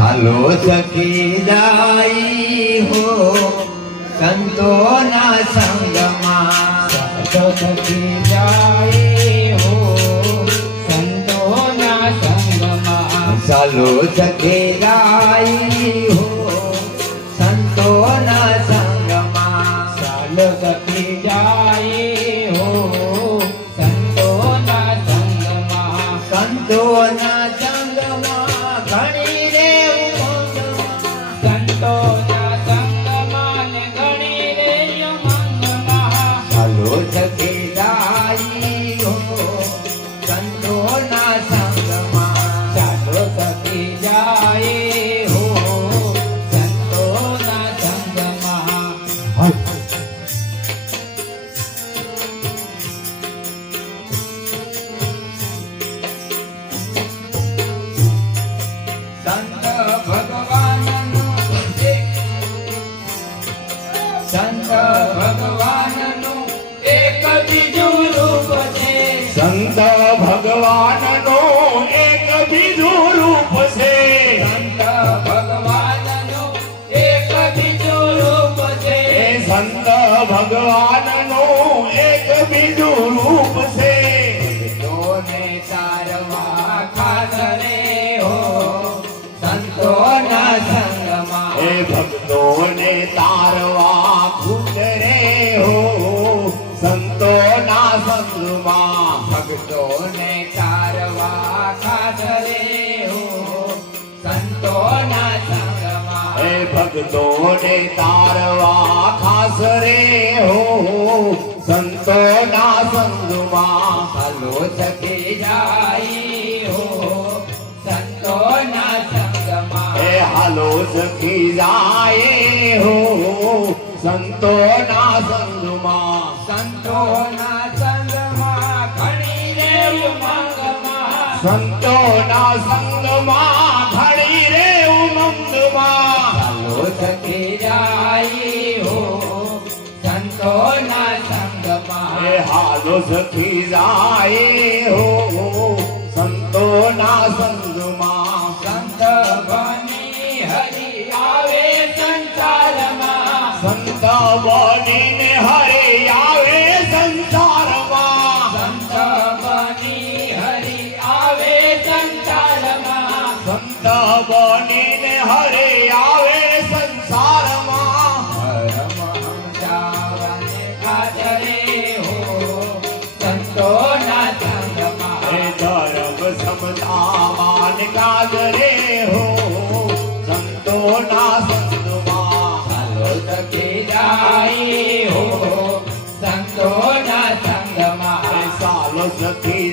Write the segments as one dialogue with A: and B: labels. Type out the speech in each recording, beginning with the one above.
A: ચાલો સખી જાય હો સંતોના સંગમાં.
B: તો સખી જાય હો સંતોના સંગમાં.
A: ચાલો સખી જાય હો સંતોના સંગમાં.
B: ચાલો
A: સખી જાય હો સંતોના સંગમાં.
B: સંતોના
A: ભગવાનનું એક
B: બીજું રૂપ છે.
C: સંત ભગવાનનું એક બીજું રૂપ છે.
B: સંત
C: ભગવાન ભગવાનનું એક બીજું રૂપ છે.
A: તારવા ખાસ રે
C: ભક્તોને તારવા
A: ખાસ રે હો. સંતોના સંગમાં ચાલો સખી જાય હો. સંતોના સંગમાં
C: એ હાલો સખી જાય હો સંતોના સંગમાં
A: સંતોના સંગમાં ઘણી રે
C: સંતોના સંગમાં ઘડી
A: ચાલો સખી જાય હો સંતોના સંગમાં.
C: એ હાલો સખી જાય હો. સમતામાન કાગરે હો સંતોના સંગમાં
A: ચાલો સખી જાય હો સંતોના સંગમાં
C: સાલો સખી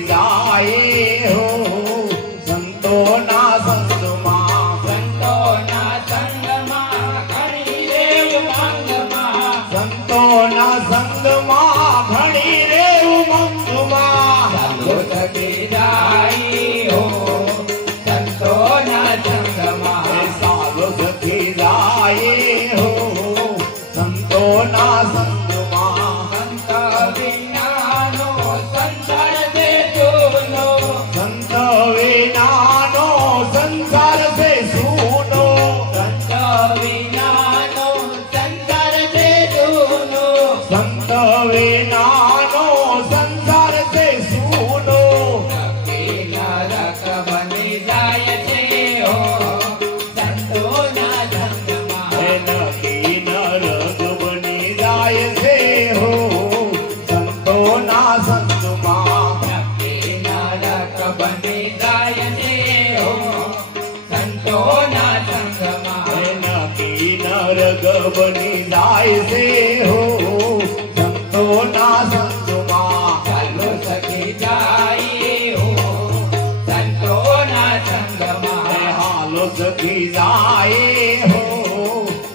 A: બની જાય છે હો. સંતોના સંગમાં ચાલો સખી જાય હો. સંતોના
C: હે
A: સંગમાં
C: હાલો સખી જાય હો.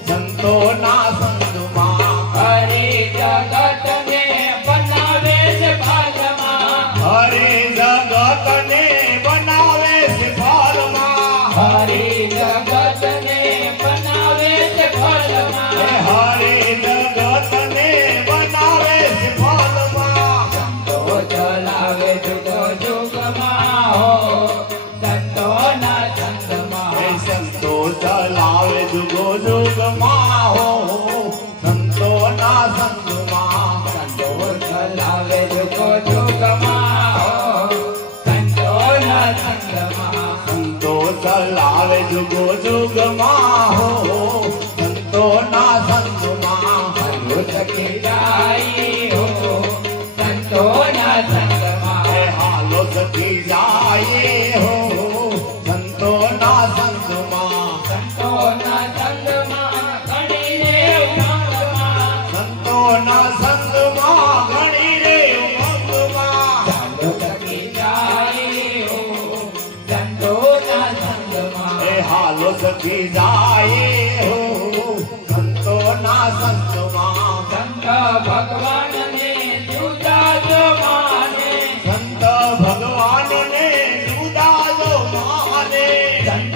C: સંતોના સંગમાં
A: હરે જગતને બનાવે છે ભાગમાં.
C: હરે જગતને બનાવે છે ફળમાં
A: હરે જગતને બનાવે સંતો ચલાવે જુગો જુગમાં હો સંતો ના
C: સંગમાં સંતો ચલાવે જુગો જુગમાં
B: જુગો જુગમાં હો
C: સંતો ના સંતોના સંગમાં
B: સંતોના સંગમાં ઘણી રે ઉમંગમાં.
C: સંતોના સંગમાં ઘણી રે ઉમંગમાં.
B: ચાલો સખી જાય હો સંતોના સંગમાં.
C: હે હાલો સખી જાય હો. સંતોના સંગમાં.
B: સંત ભગવાનને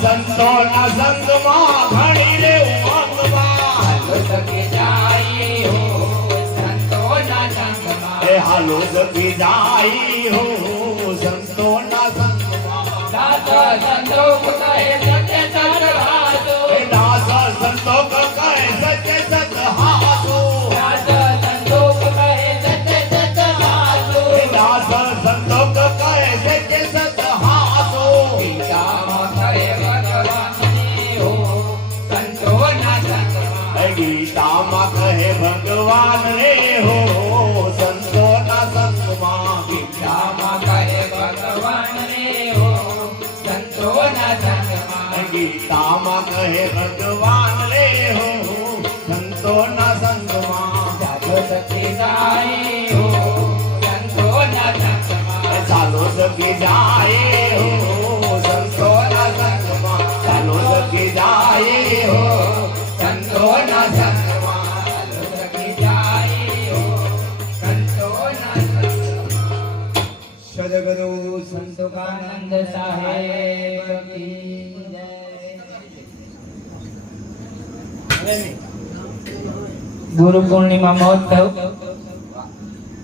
B: મંગમાં
C: સંતોના સંગમાં ઘણી રે ઉમંગમાં
B: ચાલો સખી જાય હો
C: સંતો
B: ના સંતોષ કહે સત્ય
C: ભગવાન રે હો સંતોના સંગમાં
B: ગીતામાં કહે ભગવાનને હો સંતોના સંગમાં
C: ગીતામાં કહે ભગવાન રે હો સંતોના સંગમાં
B: જાજો સખી જાય હો સંતોના સંગમાં
C: ચાલો સખી જાય
B: આનંદ સાહેબ કી ગુરુ પૂર્ણિમા મહોત્સવ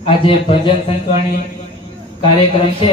B: આજે ભજન સંતવાણી કાર્યક્રમ છે.